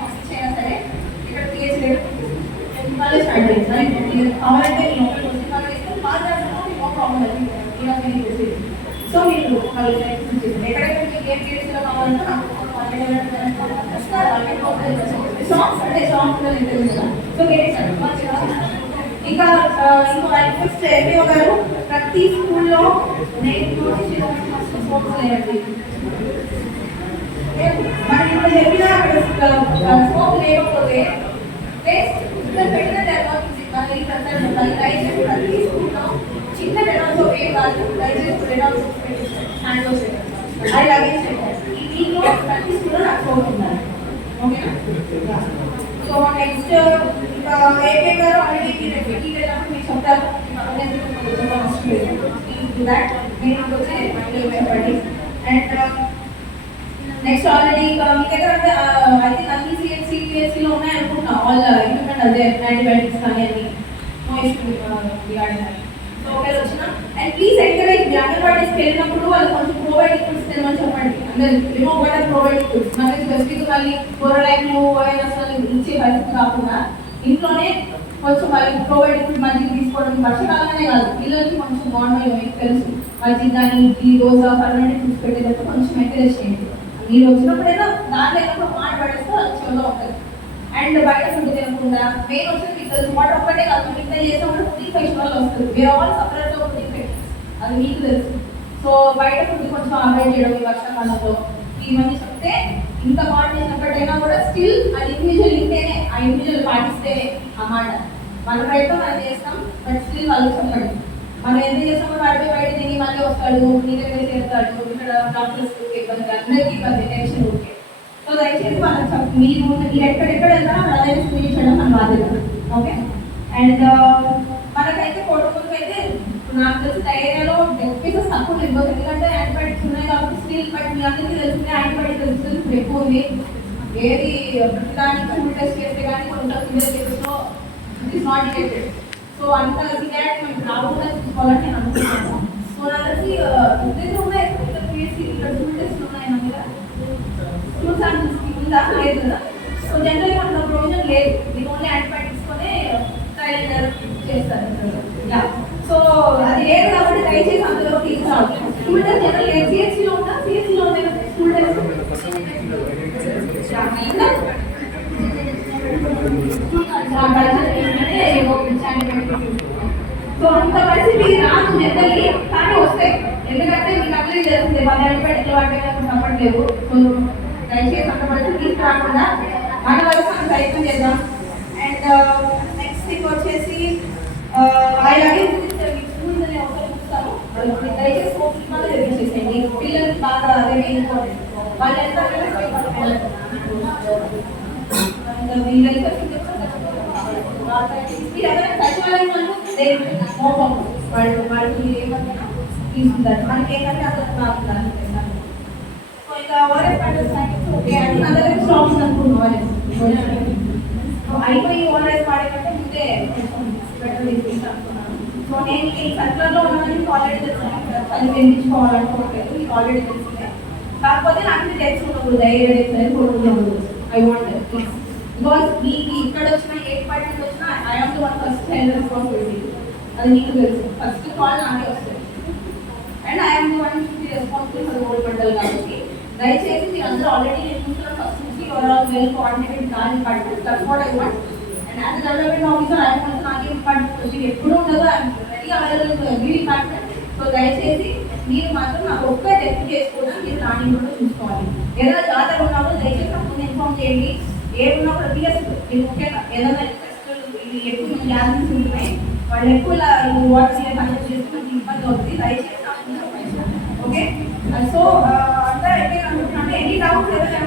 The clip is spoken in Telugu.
ఫస్ట్ అయినా సరే ఇక్కడ పిహెచ్ వాళ్ళే స్టార్ట్ కావాలంటే మీ వచ్చి వాళ్ళు ఇస్తే నో ప్రాబ్లం అది సో మీరు వాళ్ళు ప్రయత్నం మీకు ఏ పిహెచ్లో కావాలంటే నాకు సాంగ్స్ అంటే సాంగ్స్ సో ఇంకా ఇంకో రిక్వెస్ట్ ఎంపీఓ గారు ప్రతి స్కూల్లో నేను నోటీస్ ఫస్ట్ స్పోర్ట్స్ లేదండి మనం ఇప్పుడు చెప్పిన అక్కడ స్కోప్ లేకపోతే నెక్స్ట్ ఇక్కడ పెట్టిన డెవలప్ మళ్ళీ ప్రజలు మళ్ళీ దయచేసి ప్రతి స్కూల్లో చిన్న డెవలప్ ఏ కాదు దయచేసి డెవలప్ హ్యాండ్ వాష్ అది అలాగే చెప్పారు ఈ వీక్లో ప్రతి స్కూల్లో నాకు స్కోప్ ఉండాలి ఓకేనా సో నెక్స్ట్ ఇంకా ఏపీ గారు ఆల్రెడీ మీరు ఎప్పటికీ వెళ్ళాము మీకు చెప్తారు దాట్ మీరు వచ్చి భయపడి అండ్ నెక్స్ట్ ఆల్రెడీ uh, మీ దగ్గర ఐ థింక్ అన్ని సిఎస్సి లో ఉన్నాయి అనుకుంటున్నా. ఆల్ ఎక్విప్మెంట్ uh, అదే యాంటీబయాటిక్స్ కానీ అన్ని. సో ఒకవేళ వచ్చిన అండ్ ప్లీజ్ ఎంకరేజ్ అంగన్వాడీస్కి వెళ్ళినప్పుడు వాళ్ళు కొంచెం ప్రోబయోటిక్ ఫుడ్స్ తినమని చెప్పండి. అంటే రిమూవ్ కూడా ప్రోబయోటిక్ ఫుడ్స్ మనకి స్పెసిఫిక్ మళ్ళీ కూరగాయలు అసలు ఇచ్చే పరిస్థితి కాకుండా ఇంట్లోనే కొంచెం వాళ్ళకి ప్రోబయోటిక్ ఫుడ్ మధ్య తీసుకోవడం. వర్షకాలమే కాదు పిల్లలకి కొంచెం నార్మల్ తెలుసు. మధ్య కానీ ఇడ్లీ దోశ పర్మనెంట్ ఫుడ్స్ పెట్టేటప్పుడు కొంచెం ఎంకరేజ్ చేయండి. మీరు వచ్చినప్పుడేదో దాని ఎప్పుడు మాట పడేస్తే అది చెవులో ఉంటుంది. అండ్ బయట ఫుడ్ తినకుండా మెయిన్ వచ్చి మీకు వాటర్ ఒక్కటే కాదు మిగతా చేసినప్పుడు ఫుడ్ ఇన్ఫెక్షన్ వల్ల వస్తుంది. వేరే ఆల్ సపరేట్ ఫుడ్ ఇన్ఫెక్షన్ అది మీకు తెలుసు. సో బయట ఫుడ్ కొంచెం అవాయిడ్ చేయడం ఈ వర్షాకాలంలో ఇవన్నీ చెప్తే ఇంత మాట చేసినప్పటికైనా కూడా స్టిల్ అది ఇండివిజువల్ ఇంటేనే ఆ ఇండివిజువల్ పాటిస్తేనే అన్నమాట మన ప్రయత్నం మనం చేస్తాం బట్ స్టిల్ వాళ్ళు చెప్పండి. మనం ఎందుకు చేస్తామో వాడిపోయి బయట తిని మళ్ళీ వస్తాడు నీ దగ్గర చేస్తాడు ఇక్కడ డాక్టర్స్ ఇబ్బంది అందరికీ ఇబ్బంది టెన్షన్ ఓకే సో దయచేసి వాళ్ళకి మీరు మీరు ఎక్కడెక్కడ వెళ్తారో అక్కడ అదే చూపించడం మన బాధ్యత. ఓకే అండ్ uh, మనకైతే ప్రోటోకాల్కి అయితే నాకు తెలిసి డైరియాలో డెత్ తక్కువ ఇవ్వదు ఎందుకంటే యాంటీబయాటిక్స్ ఉన్నాయి కాబట్టి స్టీల్ బట్ మీ అందరికీ తెలిసిందే యాంటీబయాటిక్ రెసిస్టెన్స్ ఎక్కువ ఉంది. ఏది ప్రతిదానికి టెస్ట్ చేస్తే కానీ కొంత సివియర్ కేసులో it is not detected so అంత సివియారిటీ మనకి రాకుండా నేను అనుకుంటున్నాను. సో ఉన్నాయి. ఇక్కడ పిఎస్సి ఇక్కడ ఫుడ్ టెస్ట్ ఉన్నాయి నా దగ్గర ఫ్రూట్స్ అండ్ ఉందా లేదు కదా? సో జనరల్ మనకు ప్రొవిజన్ లేదు. ఇది ఓన్లీ యాంటీబయాటిక్స్ తోనే ట్రైలర్ చేస్తారు యా సో అది లేదు కాబట్టి దయచేసి అందులో తీసుకురావాలి జనరల్ లేదు. సిఎస్సిలో ఉందా? సిఎస్సిలో స్కూల్ టెస్ట్ సో అంత పరిస్థితి రాదు జనరల్లీ కానీ వస్తాయి ఎందుకంటే మీకు అందరికీ తెలుస్తుంది మన ఎలిమెంట్ వాటి తప్పట్లేదు సో దయచేసి అంత పరిస్థితి తీసుకురాకుండా మన వరకు మనం ప్రయత్నం చేద్దాం. అండ్ నెక్స్ట్ థింగ్ వచ్చేసి అలాగే స్కూల్స్ బాగా ఇంపార్టెంట్ వాళ్ళు ఎంత వాళ్ళు వాళ్ళకి ఏమన్నా తీసుకుంటారు మనకి ఏంటంటే అసలు బాగుంటుంది సో ఇంకా ఓఆర్ఎస్ ప్యాటర్స్ సైన్స్ ఓకే అన్ని నా దగ్గర స్టాక్ అనుకున్నాను ఓఆర్ఎస్ అయిపోయి ఓఆర్ఎస్ ముందే బెటర్ తీసుకుంటాను అనుకున్నాను సో నేను ఈ సర్కులర్లో ఉన్నానని ఆల్రెడీ తెలుసు అది పెంచుకోవాలనుకోవట్లేదు మీకు ఆల్రెడీ తెలిసిందే కాకపోతే నాకు తెలుసుకున్నప్పుడు ధైర్యం తెలుసు ఐ వాంట్ ప్లీజ్ బికాస్ మీకు ఇక్కడ వచ్చిన ఏ డిపార్ట్మెంట్ వచ్చినా I am the one first hand responsibility అది మీకు తెలుసు. ఫస్ట్ కాల్ నాకే వస్తుంది. And I'm am the one the responsible for gold medal కాబట్టి దయచేసి మీరు అందరూ ఆల్రెడీ నేను చూసిన ఫస్ట్ నుంచి your all well coordinated call department that's what I want and as development officer I'm want నాకే డిపార్ట్మెంట్ వచ్చి ఎప్పుడు ఉండదు. I'm very available to every department so దయచేసి మీరు మాత్రం నాకు ఒక్క టెస్ట్ చేసుకోవడం మీరు రాణి కూడా చూసుకోవాలి. ఏదైనా జాతర ఉన్నప్పుడు దయచేసి నాకు ఇన్ఫామ్ చేయండి. ఏమున్నా ఏమున్నప్పుడు పిఎస్ మీరు ముఖ్యంగా ఏదైనా ఫెస్టివల్ ఎక్కువ గ్యాదరింగ్స్ ఉంటున్నాయి వాళ్ళు ఎక్కువ వాటర్ కండక్ట్ చేస్తే మనకి ఇబ్బంది అవుతుంది. దయచేసి ఓకే సో అంతా అయితే అనుకుంటున్నాను. ఎనీ డౌట్స్ ఏదైనా